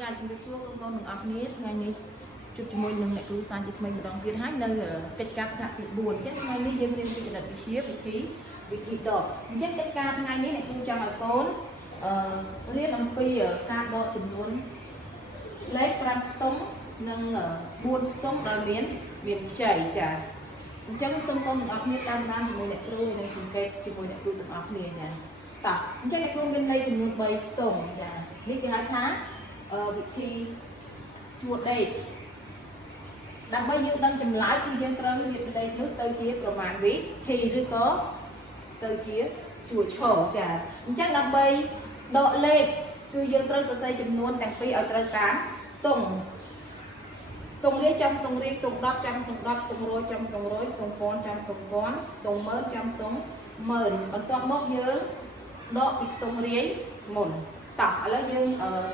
ចាជំរាបសួរបងប្អូនទាំងអស់គ្នាថ្ងៃនេះជួបជាមួយនឹងអ្នកគ្រូសាស្ត្រជាថ្មីម្ដងទៀតហើយនៅកិច្ចការថ្នាក់ទី4អញ្ចឹងថ្ងៃនេះយើងរៀនពីគណិតវិទ្យាវិធីដកអញ្ចឹងកិច្ចការថ្ងៃនេះអ្នកគ្រូចង់ឲ្យកូនរៀនអំពីការដកចំនួនលេខ5ខ្ទង់និង4ខ្ទង់ដោយមានចៃចាអញ្ចឹងសូមបងប្អូនទាំងអស់គ្នាតាមដានជាមួយអ្នកគ្រូនិងសង្កេតជាមួយអ្នកគ្រូទាំងអស់គ្នាចាតោះអញ្ចឹងអ្នកគ្រូមានលេខចំនួន3ខ្ទង់ចានេះគេហៅថាវិធីជួដេកដើម្បីយើងដឹងចម្លើយគឺយើងត្រូវរៀបលេខនោះទៅជាប្រមាណវិធីឬក៏ទៅជាជួឈរចាអញ្ចឹងដើម្បីដកលេខគឺយើងត្រូវសរសេរចំនួនទាំងពីរឲ្យត្រូវតាមទង់រៀបចំទង់រៀបទង់10ចាំទង់10ទង់100ចាំទង់100ទង់ពាន់ចាំទង់ពាន់ទង់10000ចាំទង់10000បន្ទាប់មកយើងដកពីទង់រាយមុនតោះឥឡូវយើង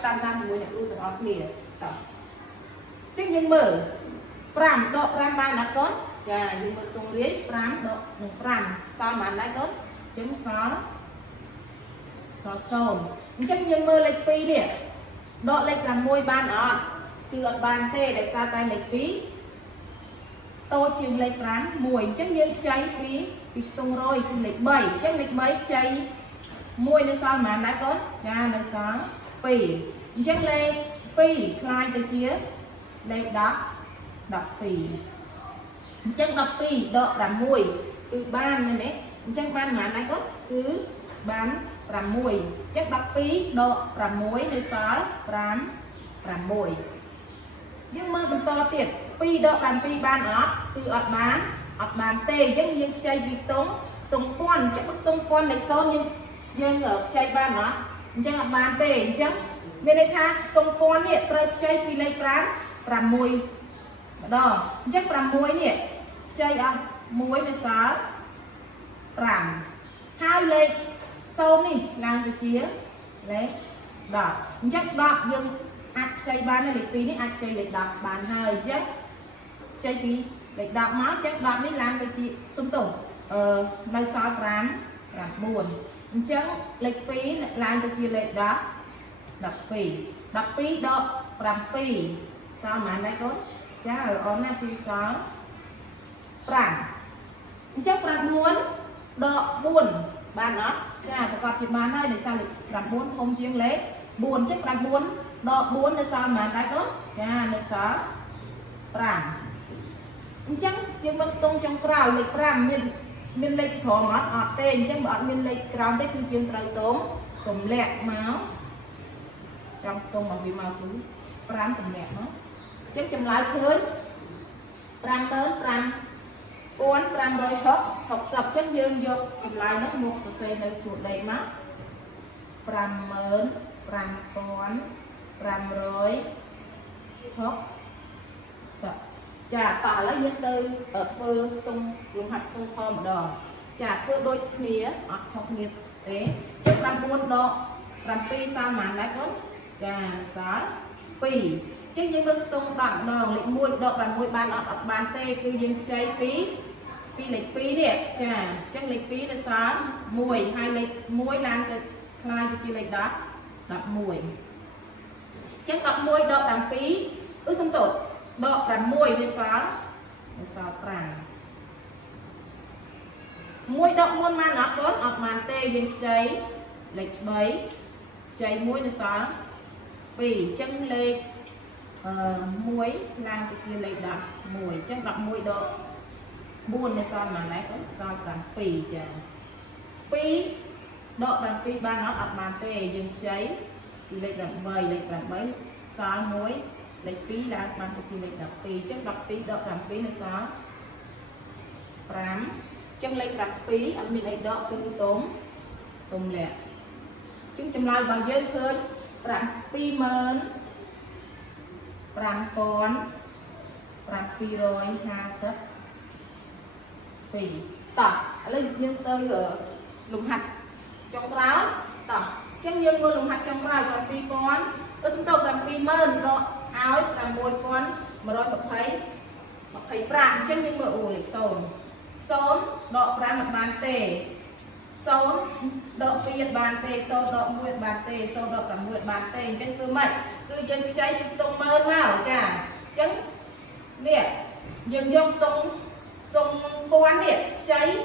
តាមជាមួយអ្នកគ្រូទាំងអស់គ្នាតោះអញ្ចឹងយើងមើល5ដក5បានណាកូនចាយើងមើលទង់រាយ5ដកនឹង5សល់បានដែរកូនអញ្ចឹងសល់0អញ្ចឹងយើងមើលលេខ2នេះដកលេខ6បានអត់គឺអត់បានទេដោយសារតែលេខ2តូចជាងលេខ5 1អញ្ចឹងយើងខ្ចីពីខ្ទង់100គឺលេខ3អញ្ចឹងលេខ3ខ្ចី1នៅសល់ប៉ុន្មានដែរកូនចានៅសល់2អញ្ចឹងលេខ2คล้ายទៅជាលេខ12អញ្ចឹង12ដក6គឺបានមែនទេអញ្ចឹងបានប៉ុន្មានដែរកូនគឺបាន6អញ្ចឹង12ដក6នៅសល់6យើងមើលបន្តទៀត2ដក7បានអត់គឺអត់បានទេអញ្ចឹងយើងខ្ចីពីទង់ពាន់អញ្ចឹងទង់ពាន់នៃ0យើងខ្ចីបានអត់អញ្ចឹងអត់បានទេអញ្ចឹងមានន័យថាទង់ពាន់នេះត្រូវខ្ចីពីលេខ5 6ម្ដងអញ្ចឹង6នេះខ្ចីអត់1នៅសល់5ហើយលេខ0នេះឡើងទៅជាលេខ10អញ្ចឹង10យើងអាចខ្ចីបានលេខ2នេះអាចខ្ចីលេខ10បានហើយអញ្ចឹងខ្ចីពីលេខ10មកអញ្ចឹង10នេះឡើងទៅជាសំទោសនៅសល់5 9អញ្ចឹងលេខ2ឡើងទៅជាលេខ12ដក7សល់ប៉ុន្មានដែរកូនចាល្អណាស់គឺសល់5អញ្ចឹង9ដក4បានអត់ចាប្រកបជាបានហើយដោយសារលេខ9ធំជាងលេខ4អញ្ចឹង9ដក4នៅសល់ប៉ុន្មានដែរកូនចានៅសល់5អញ្ចឹងយើងមើលទង់ចុងក្រោយលេខ5មានលេខក្រោមអត់ទេអញ្ចឹងបើអត់មានលេខក្រោមទេគឺយើងត្រូវទម្លាក់មកចំទង់មកវាមកគឺ5ទម្លាក់មកអញ្ចឹងចម្លើយឃើញ5560អញ្ចឹងយើងយកចម្លើយនោះមកសរសេរនៅជួរលេខមក55560ចាតោះឥឡូវយើងទៅធ្វើទង់លំហាត់ទង់ផលម្ដងចាធ្វើដូចគ្នាអត់ខុសគ្នាទេចុះ9ដក7សល់ប៉ុន្មានដែរកូនចាសល់2ចឹងយើងមើលទង់10ម្ដងលេខ1ដក6បានអត់បានទេគឺយើងខ្ចីពីលេខ2នេះចាចឹងលេខ2នៅសល់1ហើយលេខ1ឡើងទៅคล้ายទៅជាលេខ11ចឹង11ដក7សំទោសដក6វាសល់5 1ដក4បានអត់កូនអត់បានទេយើងខ្ចីលេខ3ខ្ចី1នៅសល់2អញ្ចឹងលេខ1ឡើងទៅជាលេខ11អញ្ចឹង11ដក4នៅសល់ប៉ុន្មានដែរកូនសល់7ចា2ដក7បានអត់បានទេយើងខ្ចីពីលេខ8សល់1លេខ2ឡើងបានទៅជាលេខ12អញ្ចឹង12ដក7នៅសល់5អញ្ចឹងលេខ12អត់មានអីដកគឺទម្លាក់អញ្ចឹងចម្លើយរបស់យើងឃើញ75752តោះឥឡូវយើងទៅលំហាត់ចុងក្រោយតោះអញ្ចឹងយើងមើលលំហាត់ចុងក្រោយ7000សំទោស70000ដកឲ្យ6125អញ្ចឹងយើងមើលលេខ0ដក5មិនបានទេ số độ tiền bàn tê số độ nguyện bàn tê số độ cả nguyện bàn tê chân cứ mạch cứ dân cháy tung mơ vào chả chấn nè dân dân tung quan nè cháy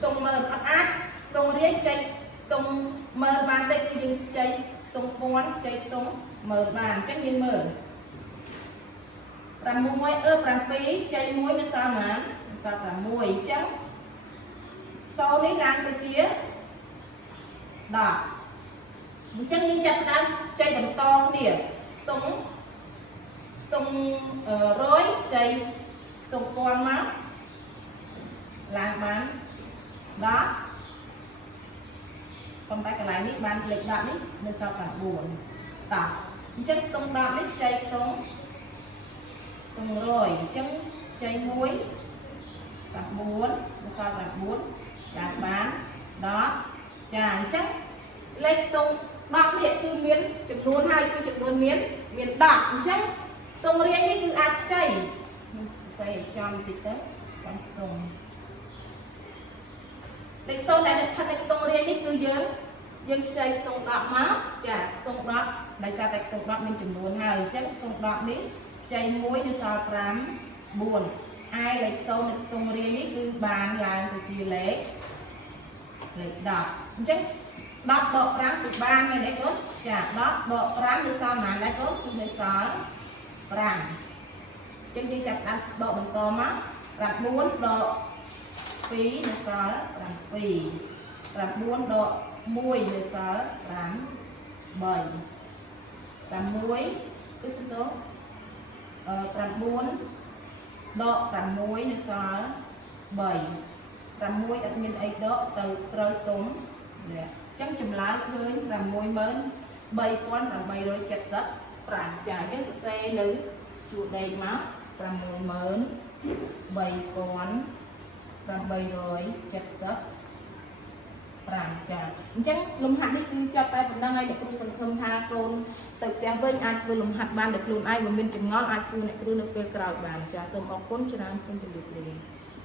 tung mơ át tung riêng cháy tung mơ bàn tê cứ dân cháy tung quan cháy tung mơ bàn chân như mơ làm muối làm phí cháy muối nó sao mà sao là muối trắng sau đấy làm cái chia đỏ chân như chặt đang cháy bằng to nè tung rối cháy tung con má làm bán đó còn tay cái lại nít bán lịch đạn nít nên sao cả buồn đỏ chân tung đạn nít cháy tung rồi chân cháy muối bạn muốn sao bạn muốn đạt bán đó chà chắc lấy tung bạc hiện từ miếng chụp luôn hai từ chụp luôn miếng đạp chắc tung riêng như từ ác xây trong thì tới còn tung để sau này được thành tung riêng như từ dương xây tung đạp má chà tung đạp đại sao tại tung đạp mình chụp luôn hai chắc tung đạp đi cháy muối như sao rám buồn ai lấy sâu được tung riêng ní cứ bàn làm từ chia lễ đọc chứ đọc độ rám từ ban này đấy có chả đọc độ rám như sao mà lại có từ này xóa ràng chân đi chặt đặt độ bằng to mắt đặt 4 độ phí này xóa làm phì đặt 4 độ muối này xóa rám 7 làm muối cứ xin tốt làm 4 độ làm muối này sao 7 làm muối đặc biệt ấy đó từ rơi túng chẳng chùm lá hơi làm muối mới 7 con làm 7 rồi chặt sắt ràng trải cái xe nữ chuột đầy má làm muối mới 7 con làm 7 rồi chặt sắt ràng trải chẳng lùm hạt đi cứ cho tay vẫn đang ai để cũng sân khâm tha con từ tiếng bên ai vừa lùm hạt ban được luôn ai vừa mình chừng ngon ai xui này cứ được về cào bàn trà sông bọc côn cho nên xin được